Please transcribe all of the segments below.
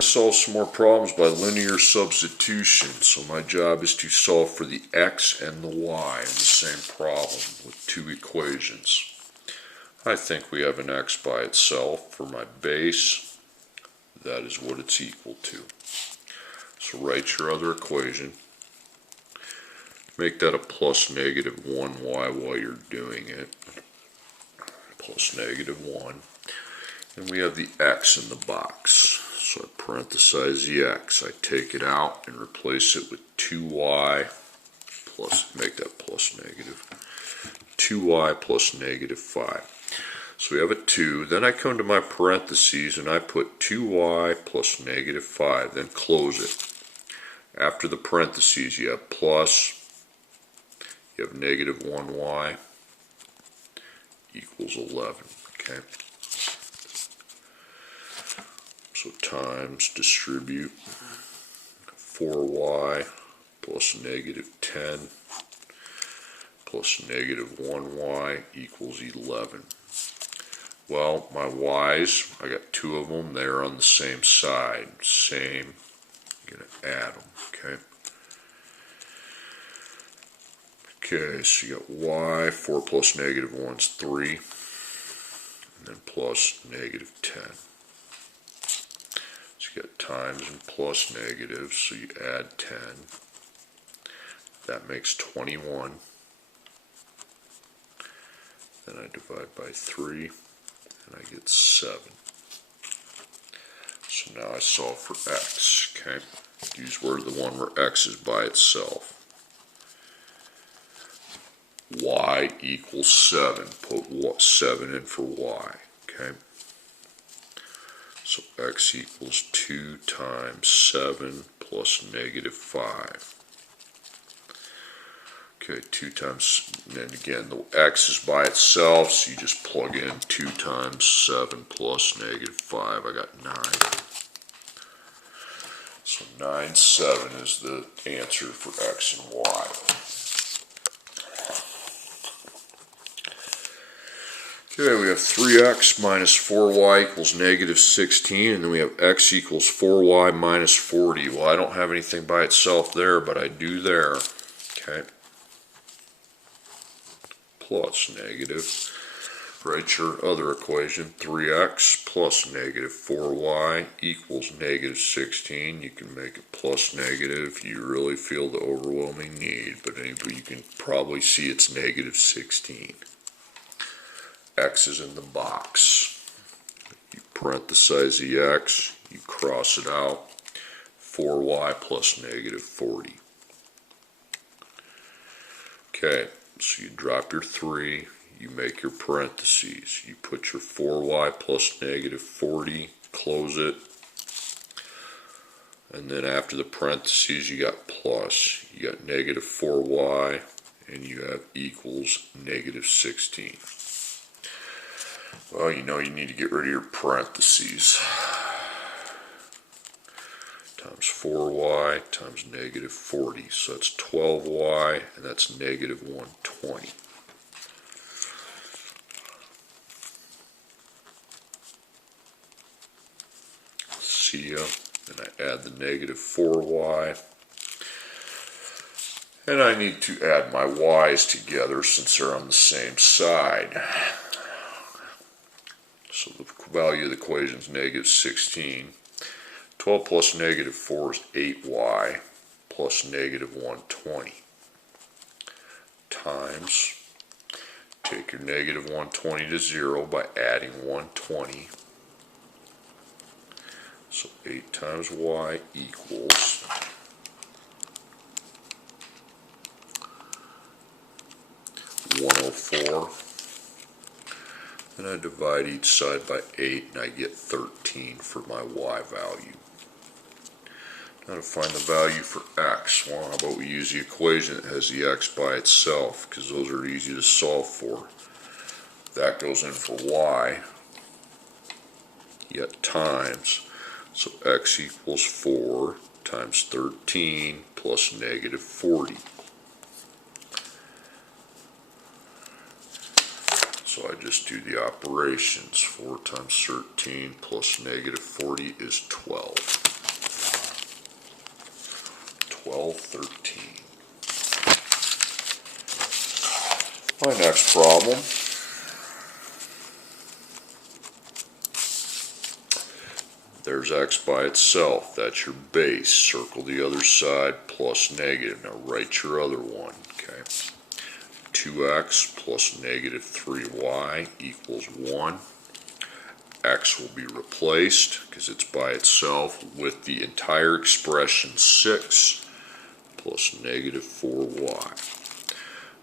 Solve some more problems by linear substitution. So my job is to solve for the x and the y in the same problem with two equations. I think we have an x by itself for my base. That is what it's equal to. So write your other equation. Make that a plus negative 1y while you're doing it. Plus negative 1. And we have the x in the box. So I parenthesize the x. I take it out and replace it with 2y plus, make that plus negative, 2y plus negative 5. So we have a 2. Then I come to my parentheses and I put 2y plus negative 5. Then close it. After the parentheses you have plus, you have negative 1y equals 11. Okay. So times, distribute, 4y plus negative 10 plus negative 1y equals 11. Well, my y's, I got two of them, they're on the same side. Same, I'm going to add them, okay? Okay, so you got y, 4 plus negative 1 is 3, and then plus negative 10. So you got times and plus negatives, so you add 10. That makes 21. Then I divide by 3, and I get 7. So now I solve for x, okay? Use word the one where x is by itself. Y equals 7. Put 7 in for y, okay? So x equals 2 times 7 plus negative 5. Okay, 2 times, and then again, the x is by itself, so you just plug in 2 times 7 plus negative 5. I got 9. So 9, 7 is the answer for x and y. Okay, we have 3x minus 4y equals negative 16, and then we have x equals 4y minus 40. Well, I don't have anything by itself there, but I do there. Okay. Plus negative. Write your other equation, 3x plus negative 4y equals negative 16. You can make it plus negative if you really feel the overwhelming need, but anyway, you can probably see it's negative 16. X is in the box. You parenthesize the x, you cross it out, 4y plus negative 40. Okay, so you drop your 3, you make your parentheses, you put your 4y plus negative 40, close it, and then after the parentheses you got plus, you got negative 4y, and you have equals negative 16. Well, you know you need to get rid of your parentheses. Times 4y times negative 40. So that's 12y, and that's negative 120. See ya. And I add the negative 4y. And I need to add my y's together since they're on the same side. So the value of the equation is negative 16. 12 plus negative 4 is 8y plus negative 120 times, take your negative 120 to 0 by adding 120. So 8 times y equals 104. And I divide each side by 8 and I get 13 for my y value. Now to find the value for x, well, how about we use the equation that has the x by itself, because those are easy to solve for. That goes in for y, yet times, so x equals 4 times 13 plus negative 40. So I just do the operations. 4 times 13 plus negative 40 is 12. 13. My next problem. There's x by itself. That's your base. Circle the other side plus negative. Now write your other one. Okay. 2x plus negative 3y equals 1. X will be replaced because it's by itself with the entire expression 6 plus negative 4y.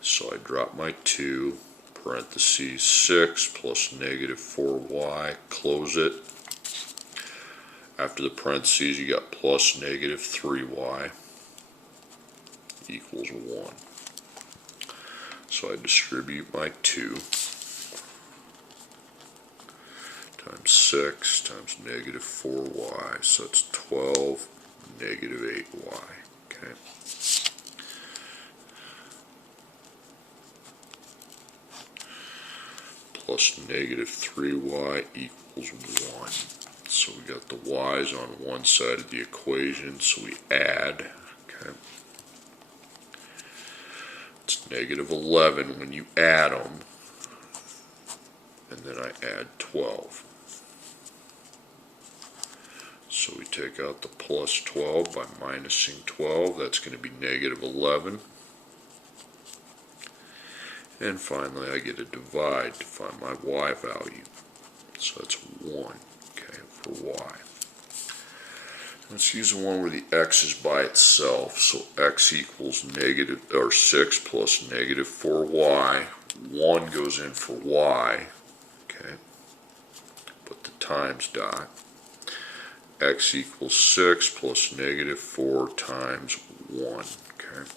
So I drop my 2, parentheses 6 plus negative 4y, close it. After the parentheses you got plus negative 3y equals 1. So I distribute my 2 times 6 times negative 4y, so it's 12, negative 8y. Okay. Plus negative 3y equals 1. So we got the y's on one side of the equation, so we add. Okay. It's negative 11 when you add them, and then I add 12. So we take out the plus 12 by minusing 12. That's going to be negative 11. And finally I get a divide to find my y value. So that's 1, okay, for y. Let's use the one where the x is by itself. So x equals negative, or 6 plus negative 4y. 1 goes in for y. Okay. Put the times dot. X equals 6 plus negative 4 times 1. Okay.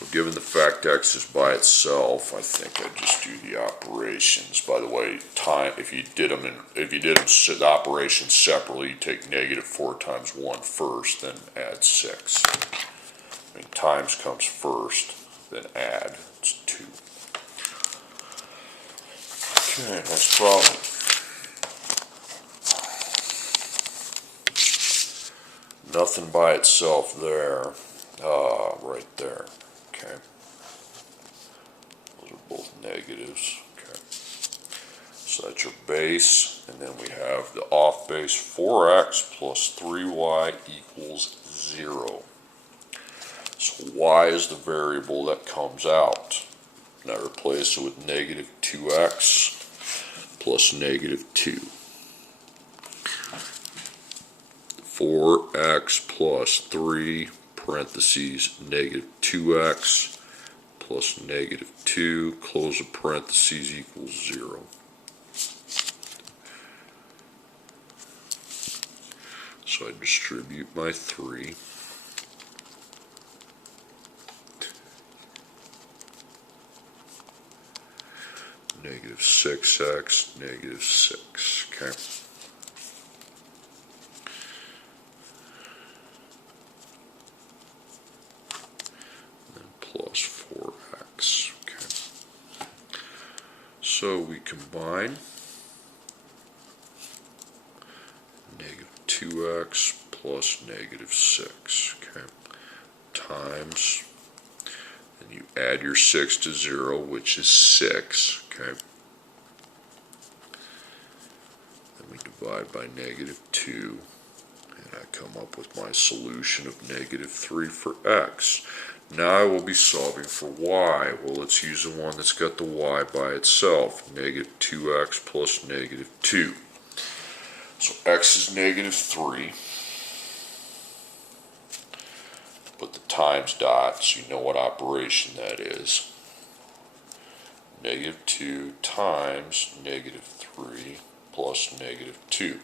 Well, given the fact x is by itself, I think I'd just do the operations. By the way, time, if you did them the operations separately, you take negative 4 times 1 first, then add 6. I mean, times comes first, then add. It's 2. Okay, next problem. Nothing by itself there. Right there. Okay. Those are both negatives. Okay. So that's your base, and then we have the off base 4x plus 3y equals 0. So y is the variable that comes out. And I replace it with negative 2x plus negative 2. 4x plus 3 parentheses negative 2x plus negative 2, close the parentheses, equals 0. So I distribute my 3. Negative 6x, negative 6, okay. Plus 4x. Okay. So we combine negative 2x plus negative 6. Okay. Times, and you add your 6 to 0, which is 6. Okay. Then we divide by negative 2. And I come up with my solution of negative 3 for x. Now I will be solving for y. Well, let's use the one that's got the y by itself. Negative 2x plus negative 2. So x is negative 3. Put the times dot so you know what operation that is. Negative 2 times negative 3 plus negative 2.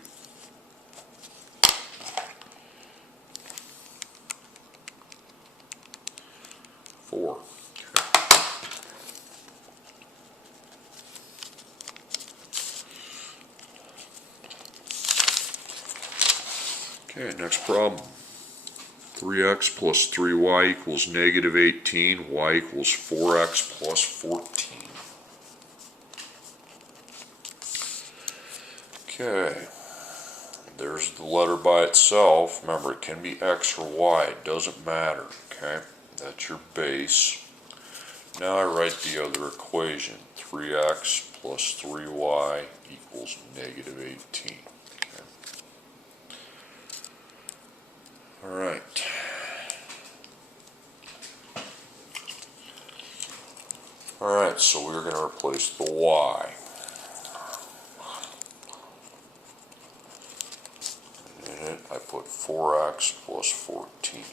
4. Okay, next problem. 3x plus 3y equals negative 18. Y equals 4x plus 14. Okay. there's the letter by itself. Remember, it can be x or y. It doesn't matter, okay? That's your base. Now I write the other equation. 3x plus 3y equals negative 18. Okay. All right. All right, so we're going to replace the y. In it, I put 4x plus 14.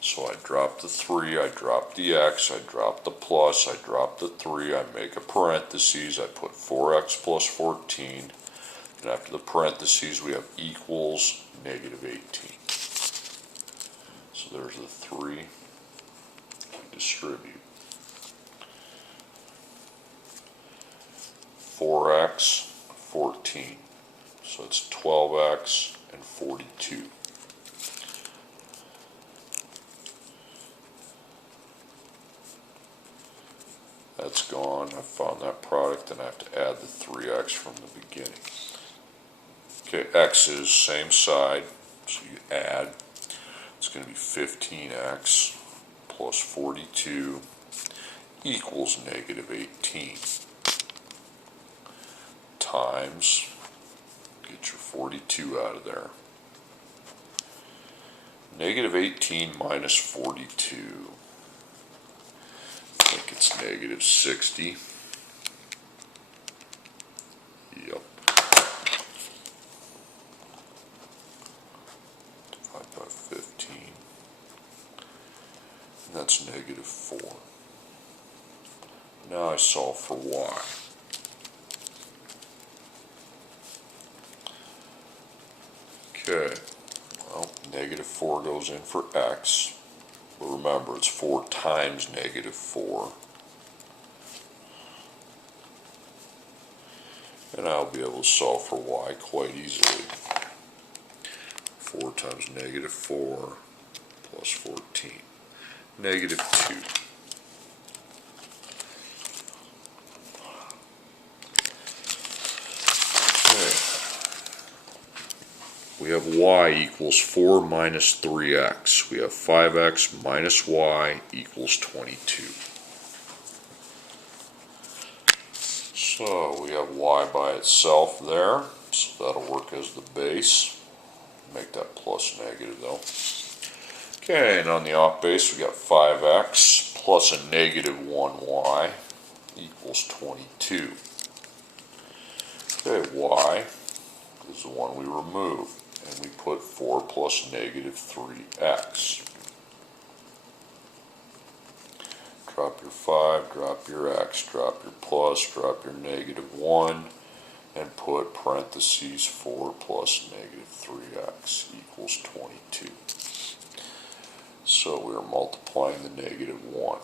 So I drop the 3, I drop the x, I drop the plus, I drop the 3, I make a parentheses, I put 4x plus 14, and after the parentheses we have equals negative 18. So there's the 3, distribute. 4x, 14, so it's 12x and 42. That's gone. I found that product, and I have to add the 3x from the beginning. Okay, x is same side, so you add. It's going to be 15x plus 42 equals negative 18 times, get your 42 out of there, negative 18 minus 42. I think it's negative 60. Yep. Divide by 15. And that's negative 4. Now I solve for y. Okay. Well, negative 4 goes in for x. But remember, it's 4 times negative 4. And I'll be able to solve for y quite easily. 4 times negative 4 plus 14. Negative 2. Okay. We have y equals 4 minus 3x. We have 5x minus y equals 22. So we have y by itself there, so that'll work as the base. Make that plus negative though. Okay, and on the off base we got 5x plus a negative 1y equals 22. Okay, y is the one we remove, and we put 4 plus negative 3x. Drop your 5, drop your x, drop your plus, drop your negative 1, and put parentheses 4 plus negative 3x equals 22. So we are multiplying the negative 1.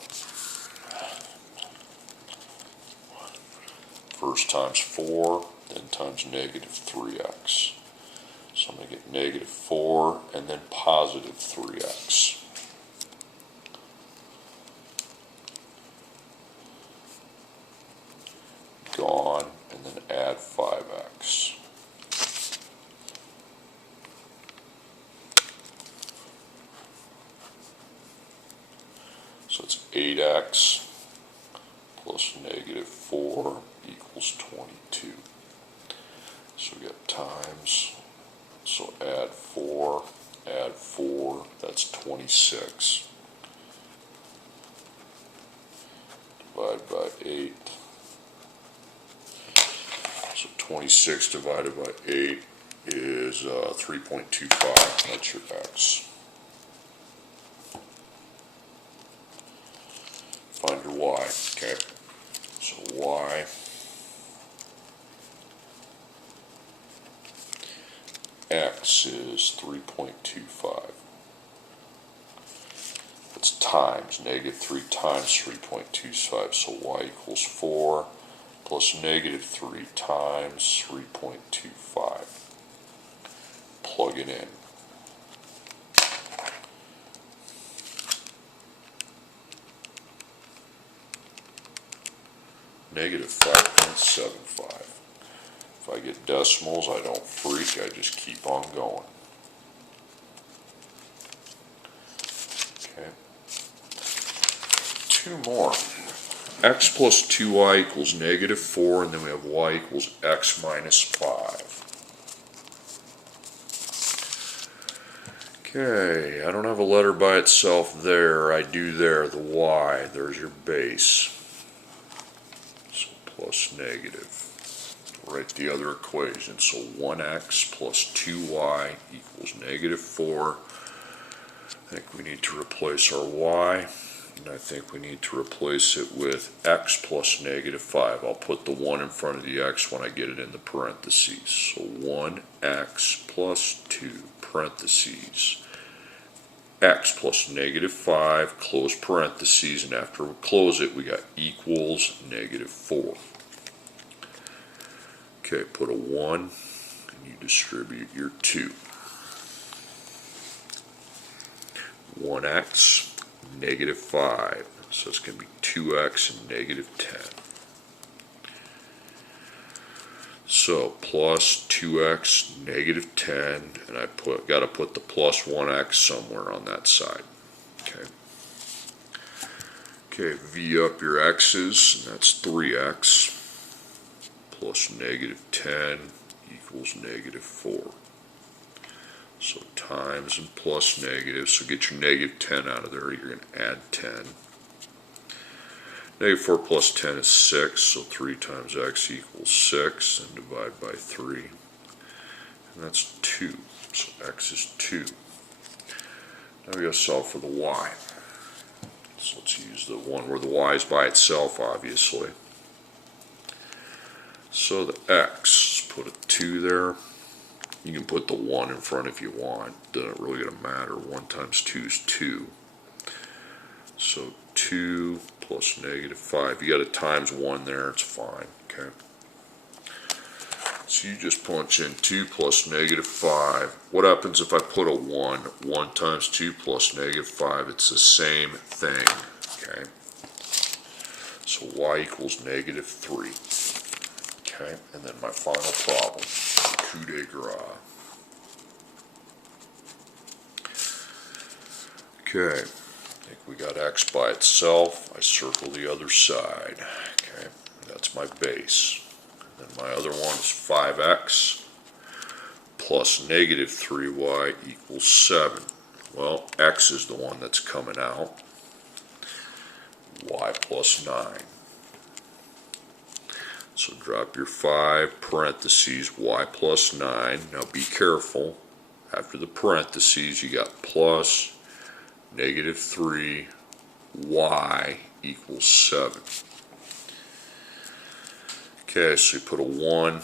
First times 4, then times negative 3x. So I'm going to get negative 4 and then positive 3x. Gone, and then add 5x. So it's 8x plus negative 4 equals 22. So we got times, so add 4, that's 26. Divide by 8. So 26 divided by 8 is 3.25. That's your x. Find your y. Okay. So y x is 3.25. That's times negative 3 times 3.25. So y equals 4. Plus negative 3 times 3.25. Plug it in. Negative 5.75. If I get decimals, I don't freak, I just keep on going. Okay. Two more. X plus 2y equals negative 4, and then we have y equals x minus 5. Okay, I don't have a letter by itself there. I do there, the y. There's your base. So plus negative. Write the other equation. So 1x plus 2y equals negative 4. I think we need to replace our y. And I think we need to replace it with x plus negative 5. I'll put the 1 in front of the x when I get it in the parentheses. So 1x plus 2 parentheses x plus negative 5 close parentheses, and after we close it we got equals negative 4. Okay, put a 1 and you distribute your 2. 1x, negative 5. So it's going to be 2x and negative 10. So plus 2x, negative 10, and I got to put the plus 1x somewhere on that side. Okay. Okay, V up your x's, and that's 3x plus negative 10 equals negative 4. So times and plus negative, so get your negative 10 out of there, you're going to add 10. Negative 4 plus 10 is 6, so 3 times x equals 6, and divide by 3. And that's 2, so x is 2. Now we got to solve for the y. So let's use the one where the y is by itself, obviously. So the x, put a 2 there. You can put the 1 in front if you want. Doesn't really gonna matter. 1 times 2 is 2. So 2 plus negative 5. You got a times 1 there, it's fine. Okay. So you just punch in 2 plus negative 5. What happens if I put a 1? 1 times 2 plus negative 5. It's the same thing. Okay. So y equals negative 3. Okay. And then my final problem. Coup de grace. Okay, I think we got x by itself. I circle the other side. Okay, that's my base. And then my other one is 5x plus negative 3y equals 7. Well, x is the one that's coming out. Y plus 9. So drop your 5, parentheses, y plus 9. Now be careful. After the parentheses, you got plus negative 3, y equals 7. Okay, so you put a 1,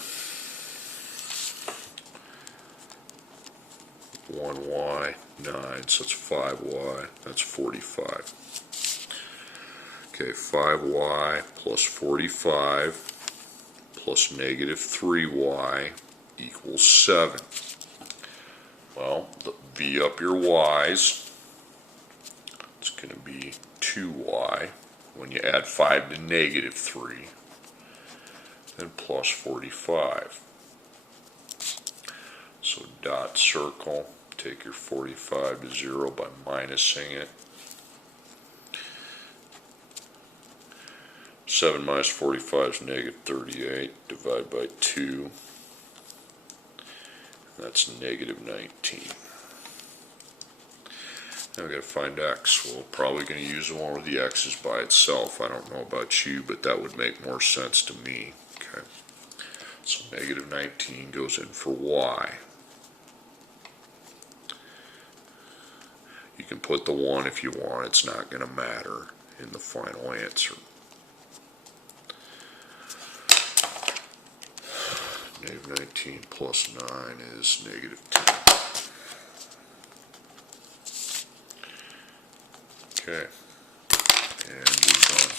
1y, 9, so that's 5y, that's 45. Okay, 5y plus 45 plus negative 3y equals 7. Well, V up your y's. It's going to be 2y when you add 5 to negative 3, and plus 45. So dot circle, take your 45 to 0 by minusing it. 7 minus 45 is negative 38. Divide by 2. That's negative 19. Now we've got to find x. Well, probably going to use the one where the x is by itself. I don't know about you, but that would make more sense to me. Okay. So negative 19 goes in for y. You can put the 1 if you want. It's not going to matter in the final answer. Negative 19 plus 9 is negative 10. Okay, and we're done.